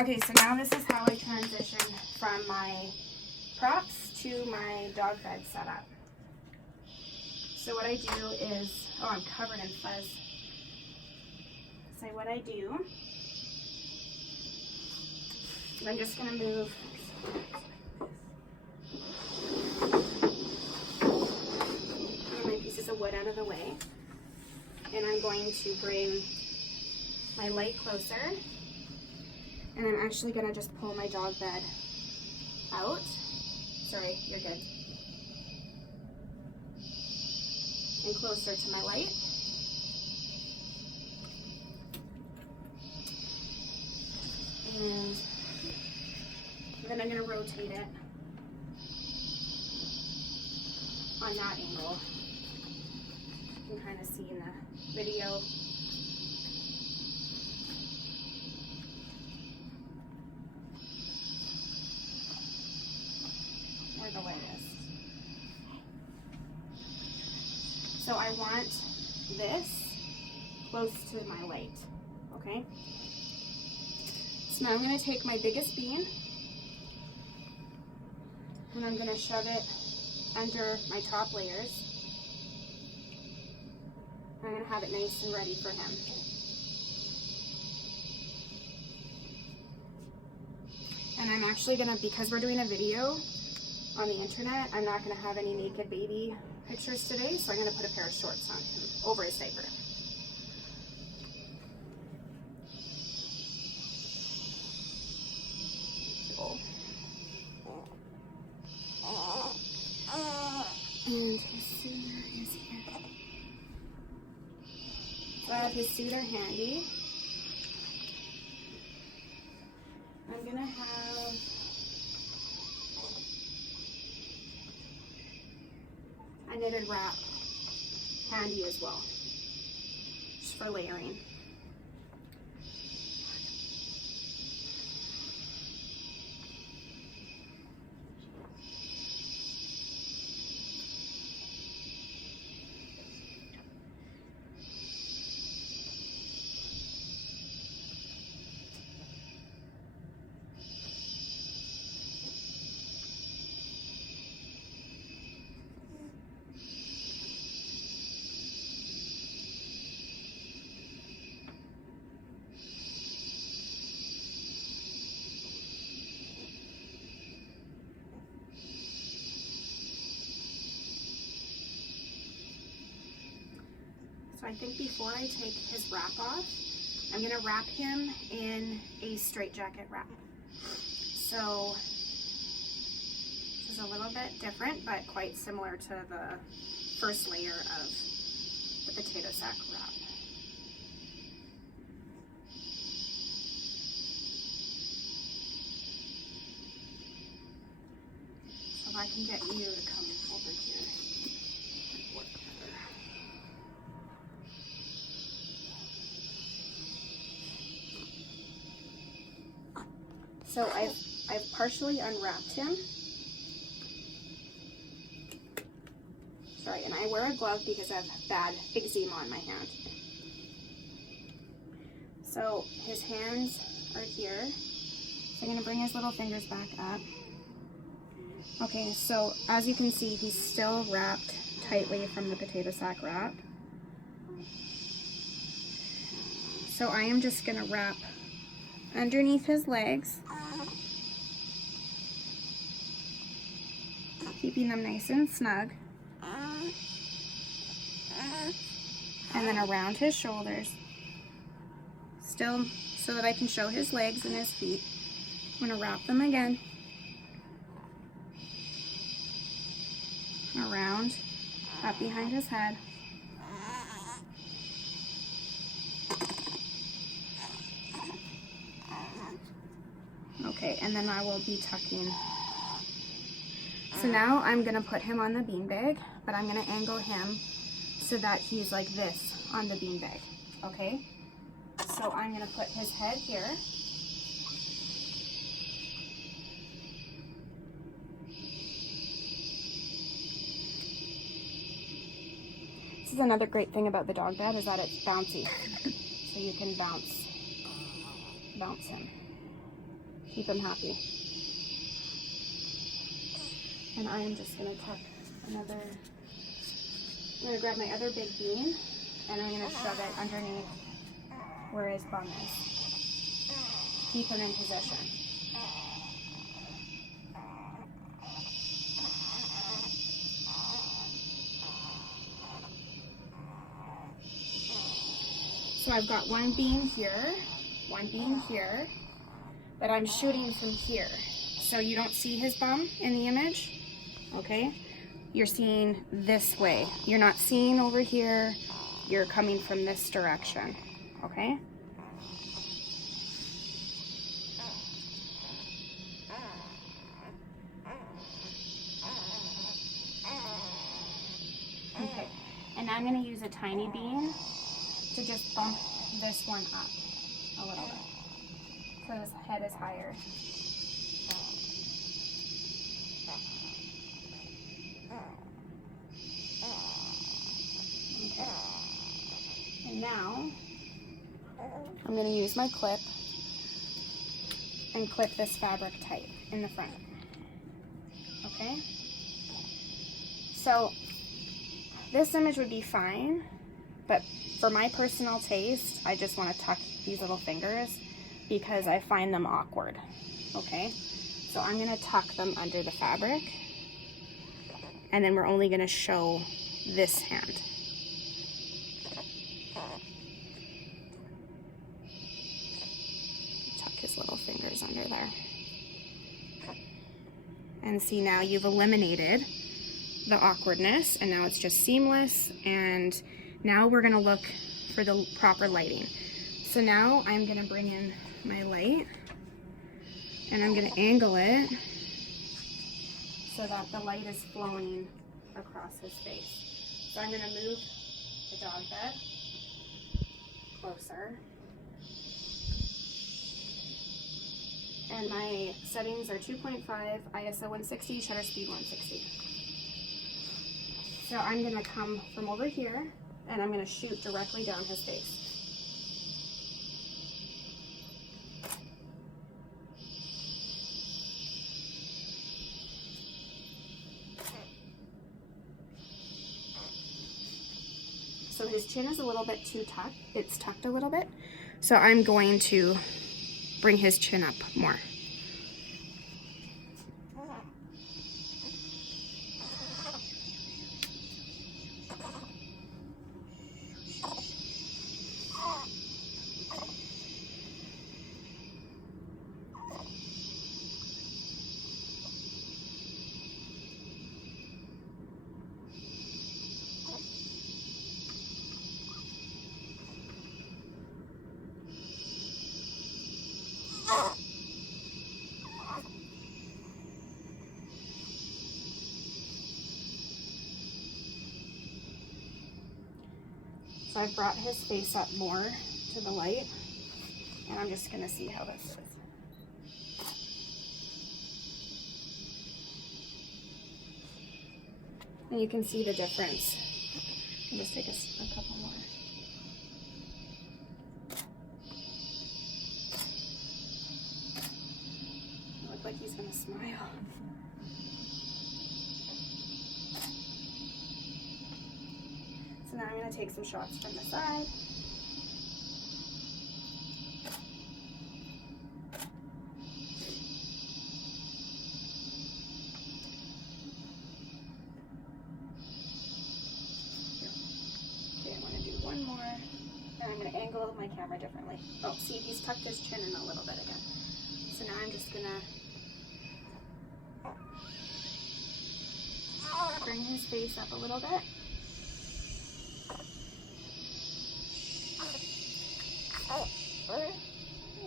Okay, so now this is how I transition from my props to my dog bed setup. So what I do is, oh, I'm covered in fuzz. So what I do, I'm just gonna move my pieces of wood out of the way, and I'm going to bring my light closer, and I'm actually gonna just pull my dog bed out. Sorry, you're good. And closer to my light. And then I'm gonna rotate it on that angle. You can kind of see in the video. Where the light is. So I want this close to my light, okay? So now I'm going to take my biggest bean and I'm going to shove it under my top layers. I'm going to have it nice and ready for him. And I'm actually going to, because we're doing a video on the internet, I'm not going to have any naked baby pictures today, so I'm going to put a pair of shorts on him over his diaper. And his soother is here. So I have his soother handy. I'm going to have a knitted wrap handy as well, just for layering. So I think before I take his wrap off, I'm going to wrap him in a straitjacket wrap. So this is a little bit different, but quite similar to the first layer of the potato sack wrap. So if I can get you to come over here. So I've partially unwrapped him. Sorry, and I wear a glove because I have bad eczema on my hand. So his hands are here. So I'm gonna bring his little fingers back up. Okay, so as you can see, he's still wrapped tightly from the potato sack wrap. So I am just gonna wrap underneath his legs, keeping them nice and snug, and then around his shoulders, still so that I can show his legs and his feet. I'm going to wrap them again around, up behind his head. Okay, and then I will be tucking. So now I'm going to put him on the beanbag, but I'm going to angle him so that he's like this on the beanbag, okay? So I'm going to put his head here. This is another great thing about the dog bed is that it's bouncy. So you can bounce him. Keep him happy. And I am just gonna tuck another, I'm gonna grab my other big bean and I'm gonna shove it underneath where his bum is. Keep him in position. So I've got one bean here, but I'm shooting from here. So you don't see his bum in the image, okay? You're seeing this way. You're not seeing over here. You're coming from this direction, okay? Okay, and I'm gonna use a tiny bean to just bump this one up a little bit so his head is higher. Okay. And now I'm going to use my clip and clip this fabric tight in the front. Okay? So this image would be fine, but for my personal taste, I just want to tuck these little fingers because I find them awkward. Okay? So I'm going to tuck them under the fabric, and then we're only going to show this hand. Tuck his little fingers under there. And see, now you've eliminated the awkwardness, and now it's just seamless, and now we're going to look for the proper lighting. So now I'm going to bring in my light, and I'm going to angle it so that the light is flowing across his face. So I'm going to move the dog bed closer. And my settings are 2.5, ISO 160, shutter speed 160. So I'm going to come from over here and I'm going to shoot directly down his face. So his chin is a little bit too tucked. It's tucked a little bit. So I'm going to bring his chin up more. So I've brought his face up more to the light, and I'm just going to see how this is. And you can see the difference. I'll just take a couple more. It looks like he's going to smile. So now I'm going to take some shots from the side. Okay, I want to do one more. And I'm going to angle my camera differently. Oh, see, he's tucked his chin in a little bit again. So now I'm just going to bring his face up a little bit.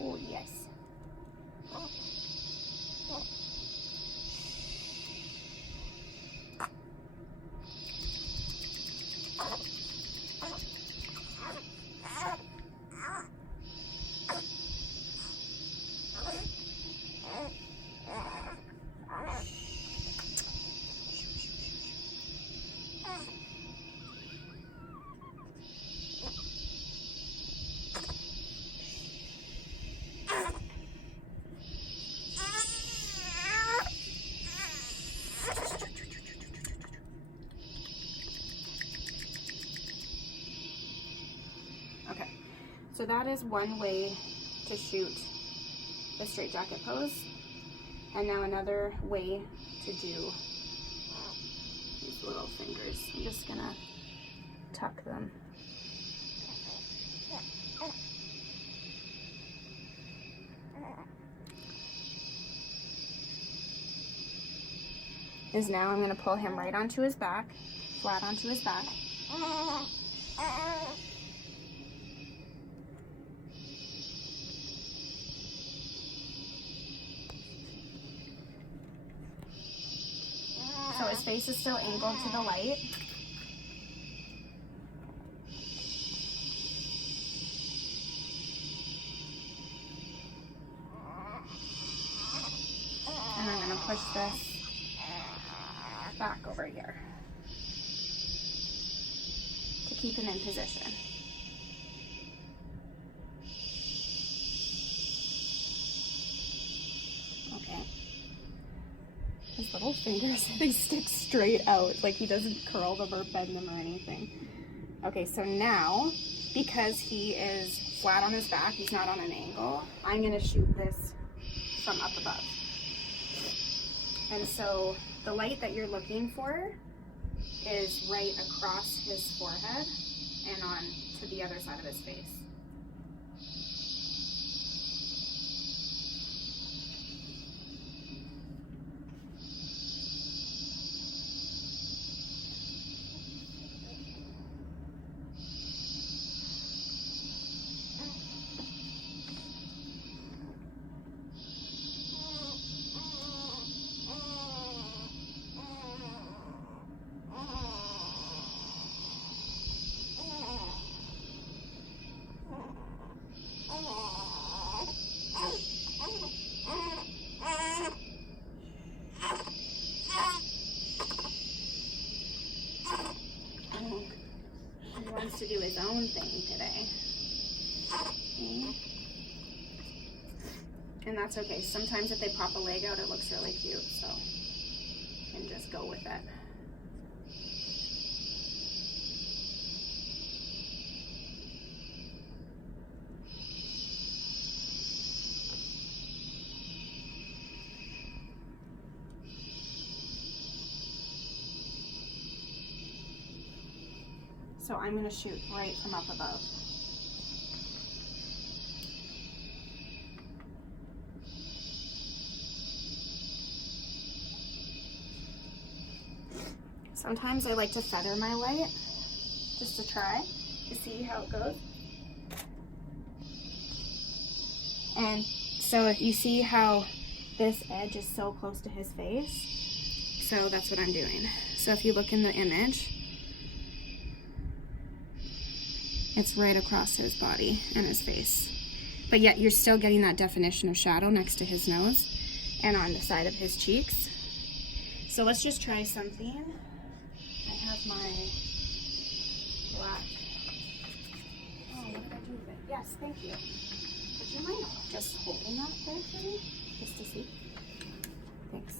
Oh, yes. So that is one way to shoot the straitjacket pose. And now another way to do these little fingers. I'm just gonna tuck them. Is now I'm gonna pull him right onto his back, flat onto his back. So his face is still angled to the light. And I'm gonna push this back over here to keep him in position. Okay. His little fingers, they stick straight out, like he doesn't curl them or bend them or anything. Okay, so now, because he is flat on his back, he's not on an angle, I'm gonna shoot this from up above. And so the light that you're looking for is right across his forehead and on to the other side of his face. He wants to do his own thing today. Okay. And that's okay. Sometimes if they pop a leg out, it looks really cute, so you can just go with it. So I'm going to shoot right from up above. Sometimes I like to feather my light just to try to see how it goes. And so if you see how this edge is so close to his face, so that's what I'm doing. So if you look in the image, it's right across his body and his face. But yet you're still getting that definition of shadow next to his nose and on the side of his cheeks. So let's just try something. I have my black. Oh, what did I do with it? Yes, thank you. Would you mind just holding that there for me? Just to see. Thanks.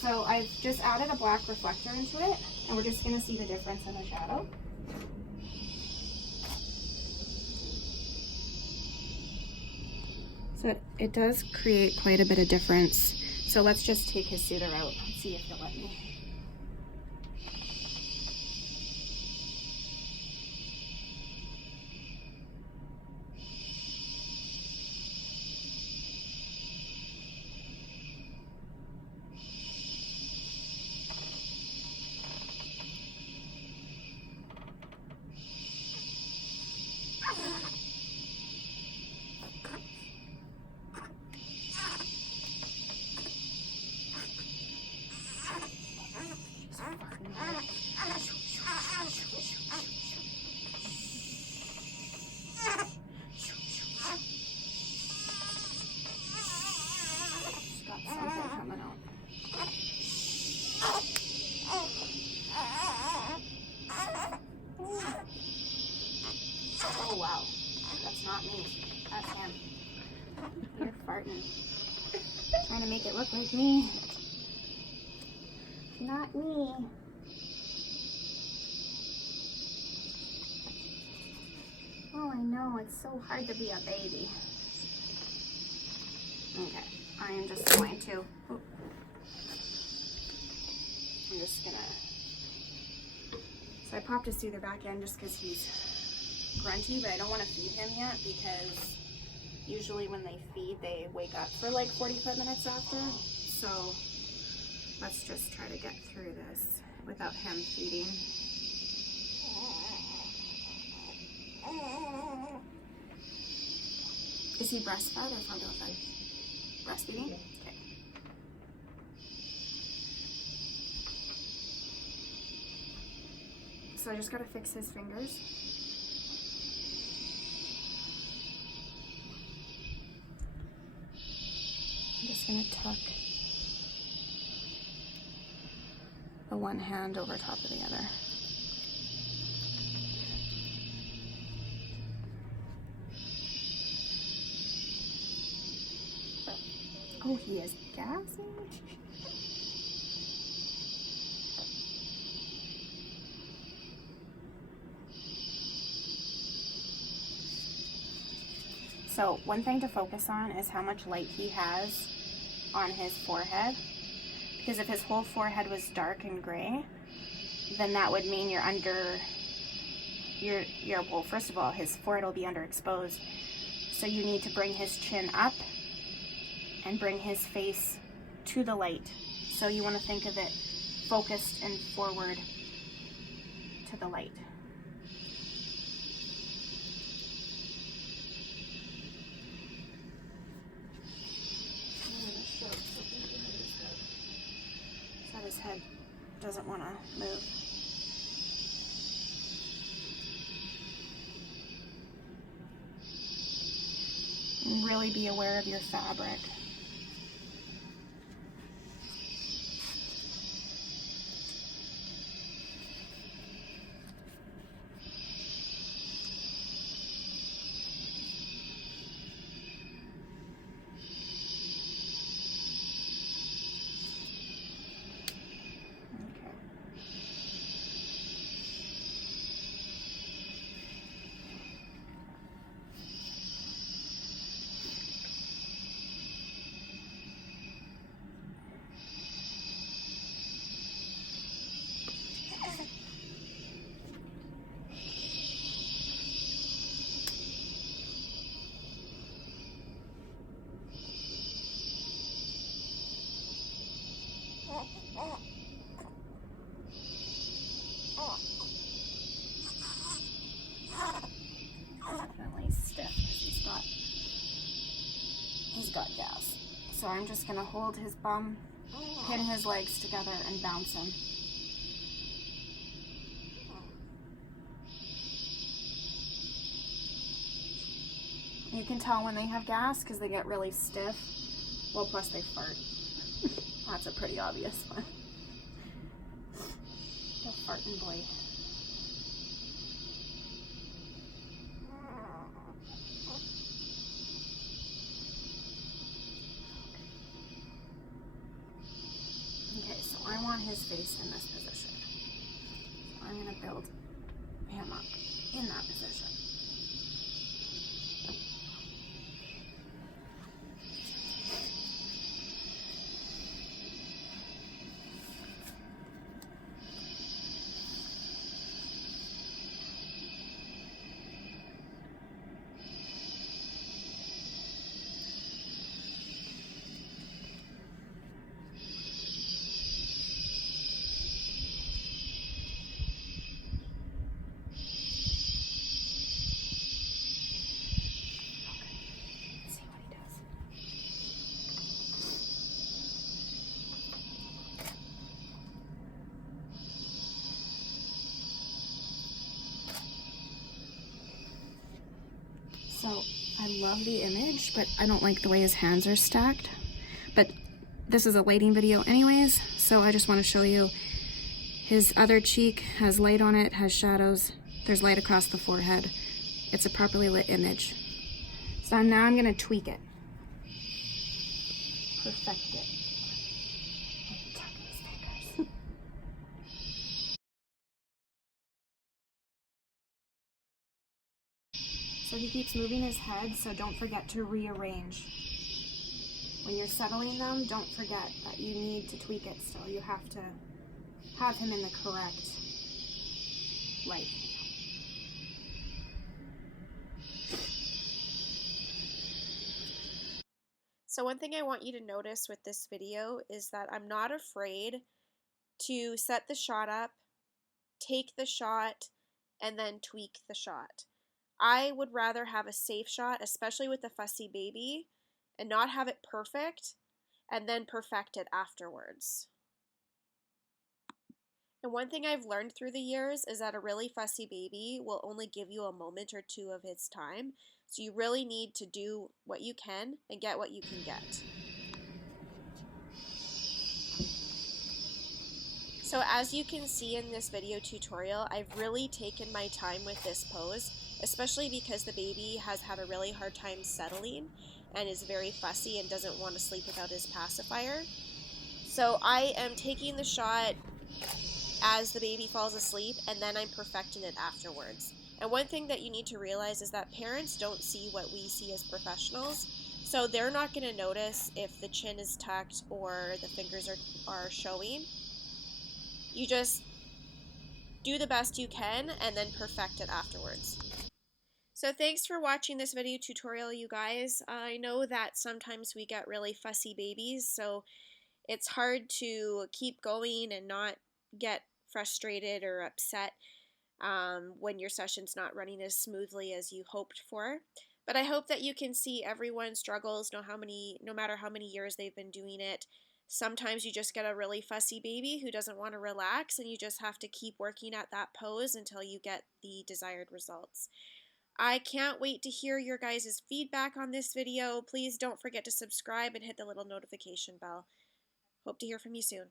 So I've just added a black reflector into it, and we're just going to see the difference in the shadow. So it does create quite a bit of difference. So let's just take his soother out and see if he'll let me. Oh wow, that's not me, that's him. You're farting. Trying to make it look like me. Not me. Oh, I know, it's so hard to be a baby. Okay, I am just going to, so I popped a soother back in just because he's grunty, but I don't want to feed him yet because usually when they feed, they wake up for like 45 minutes after. So let's just try to get through this without him feeding. Is he breastfed or formula fed? Breastfeeding? Okay. So I just gotta fix his fingers. I'm just gonna tuck the one hand over top of the other. Oh, he is gassy. So one thing to focus on is how much light he has on his forehead. Because if his whole forehead was dark and gray, then that would mean you're under, well, first of all, his forehead will be underexposed. So you need to bring his chin up and bring his face to the light. So you want to think of it focused and forward to the light. So his head doesn't want to move. And really be aware of your fabric. Definitely stiff because he's got gas. So I'm just gonna hold his bum, pin his legs together, and bounce him. You can tell when they have gas because they get really stiff. Well, plus they fart. That's a pretty obvious one. The farting boy. Okay, so I want his face in this position. So I'm going to build him up in that position. So I love the image, but I don't like the way his hands are stacked. But this is a lighting video anyways, so I just want to show you his other cheek has light on it, has shadows. There's light across the forehead. It's a properly lit image. So now I'm going to tweak it. Perfect it. So he keeps moving his head, so don't forget to rearrange. When you're settling them, don't forget that you need to tweak it still. You have to have him in the correct light. So one thing I want you to notice with this video is that I'm not afraid to set the shot up, take the shot, and then tweak the shot. I would rather have a safe shot, especially with a fussy baby, and not have it perfect, and then perfect it afterwards. And one thing I've learned through the years is that a really fussy baby will only give you a moment or two of his time. So you really need to do what you can and get what you can get. So as you can see in this video tutorial, I've really taken my time with this pose, especially because the baby has had a really hard time settling and is very fussy and doesn't want to sleep without his pacifier. So I am taking the shot as the baby falls asleep, and then I'm perfecting it afterwards. And one thing that you need to realize is that parents don't see what we see as professionals, so they're not going to notice if the chin is tucked or the fingers are showing. You just do the best you can and then perfect it afterwards. So thanks for watching this video tutorial, you guys. I know that sometimes we get really fussy babies, so it's hard to keep going and not get frustrated or upset when your session's not running as smoothly as you hoped for. But I hope that you can see everyone struggles, no matter how many years they've been doing it. Sometimes you just get a really fussy baby who doesn't want to relax, and you just have to keep working at that pose until you get the desired results. I can't wait to hear your guys' feedback on this video. Please don't forget to subscribe and hit the little notification bell. Hope to hear from you soon.